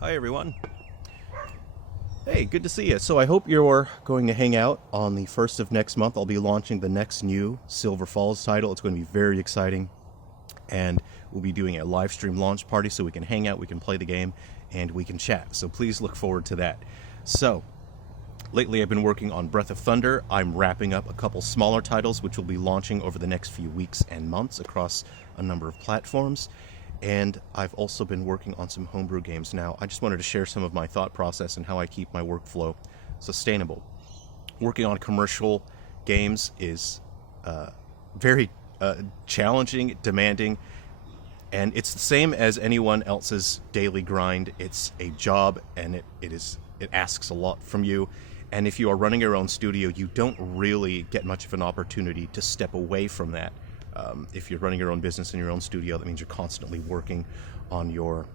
Hi everyone. Hey, good to see you. So I hope you're going to hang out on the 1st of next month. I'll be launching the next new Silver Falls title. It's going to be very exciting. And we'll be doing a live stream launch party so we can hang out, we can play the game, and we can chat. So please look forward to that. So, lately I've been working on Breath of Thunder. I'm wrapping up a couple smaller titles which will be launching over the next few weeks and months across a number of platforms. And I've also been working on some homebrew games. Now, I just wanted to share some of my thought process and how I keep my workflow sustainable. Working on commercial games is very challenging, demanding, and it's the same as anyone else's daily grind. It's a job, and it asks a lot from you. And if you are running your own studio, you don't really get much of an opportunity to step away from that. If you're running your own business in your own studio, that means you're constantly working on your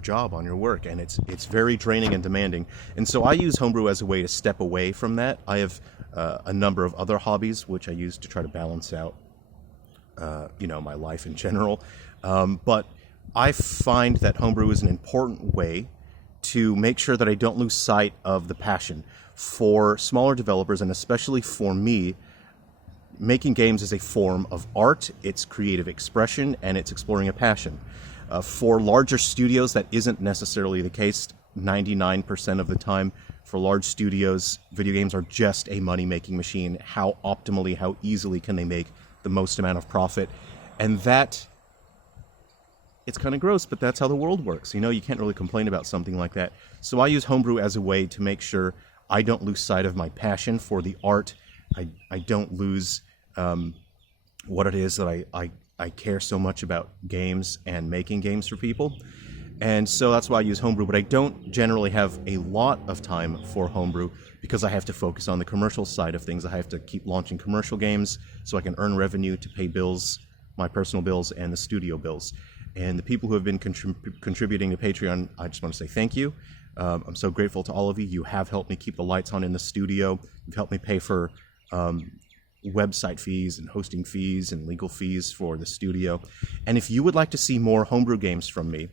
job, on your work, and it's very draining and demanding. And so I use homebrew as a way to step away from that. I have a number of other hobbies which I use to try to balance out, my life in general. But I find that homebrew is an important way to make sure that I don't lose sight of the passion for smaller developers, and especially for me. Making games is a form of art, it's creative expression, and it's exploring a passion. For larger studios, that isn't necessarily the case 99% of the time. For large studios, video games are just a money-making machine. How optimally, how easily can they make the most amount of profit? And that, it's kind of gross, but that's how the world works. You can't really complain about something like that. So I use homebrew as a way to make sure I don't lose sight of my passion for the art. I don't lose what it is that I care so much about games and making games for people. And so that's why I use homebrew, but I don't generally have a lot of time for homebrew because I have to focus on the commercial side of things. I have to keep launching commercial games so I can earn revenue to pay bills, my personal bills and the studio bills. And the people who have been contributing to Patreon, I just want to say thank you. I'm so grateful to all of you. You have helped me keep the lights on in the studio. You've helped me pay for website fees and hosting fees and legal fees for the studio. And if you would like to see more homebrew games from me,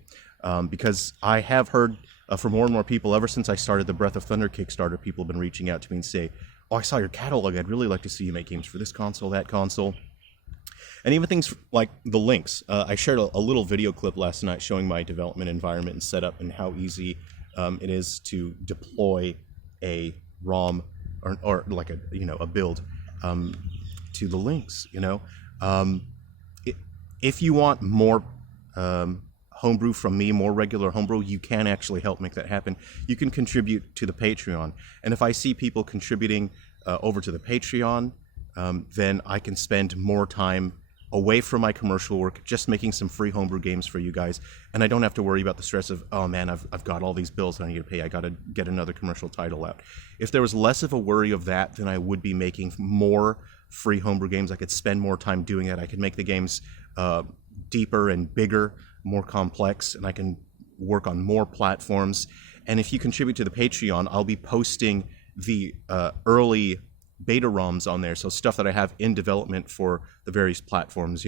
because I have heard from more and more people ever since I started the Breath of Thunder Kickstarter, people have been reaching out to me and say, "Oh, I saw your catalog. I'd really like to see you make games for this console, that console." And even things like the links. I shared a little video clip last night showing my development environment and setup and how easy it is to deploy a ROM or like a build to the links. If you want more homebrew from me, more regular homebrew, you can actually help make that happen. You can contribute to the Patreon, and if I see people contributing over to the Patreon, then I can spend more time away from my commercial work, just making some free homebrew games for you guys, and I don't have to worry about the stress of, oh man, I've got all these bills that I need to pay, I gotta get another commercial title out. If there was less of a worry of that, then I would be making more free homebrew games. I could spend more time doing that. I could make the games deeper and bigger, more complex, and I can work on more platforms. And if you contribute to the Patreon, I'll be posting the early beta ROMs on there, so stuff that I have in development for the various platforms.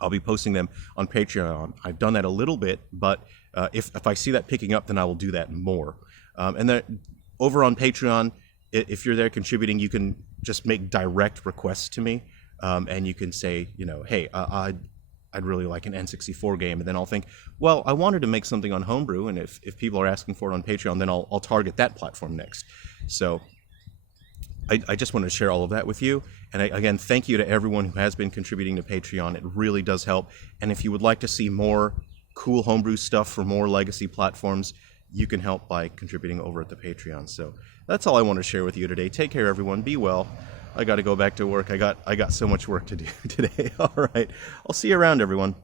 I'll be posting them on Patreon. I've done that a little bit, but if I see that picking up, then I will do that more. And then over on Patreon, if you're there contributing, you can just make direct requests to me, and you can say, hey, I'd really like an N64 game, and then I'll think, well, I wanted to make something on homebrew, and if people are asking for it on Patreon, then I'll target that platform next. So I just wanted to share all of that with you. And again, thank you to everyone who has been contributing to Patreon. It really does help. And if you would like to see more cool homebrew stuff for more legacy platforms, you can help by contributing over at the Patreon. So that's all I want to share with you today. Take care, everyone. Be well. I got to go back to work. I got so much work to do today. All right. I'll see you around, everyone.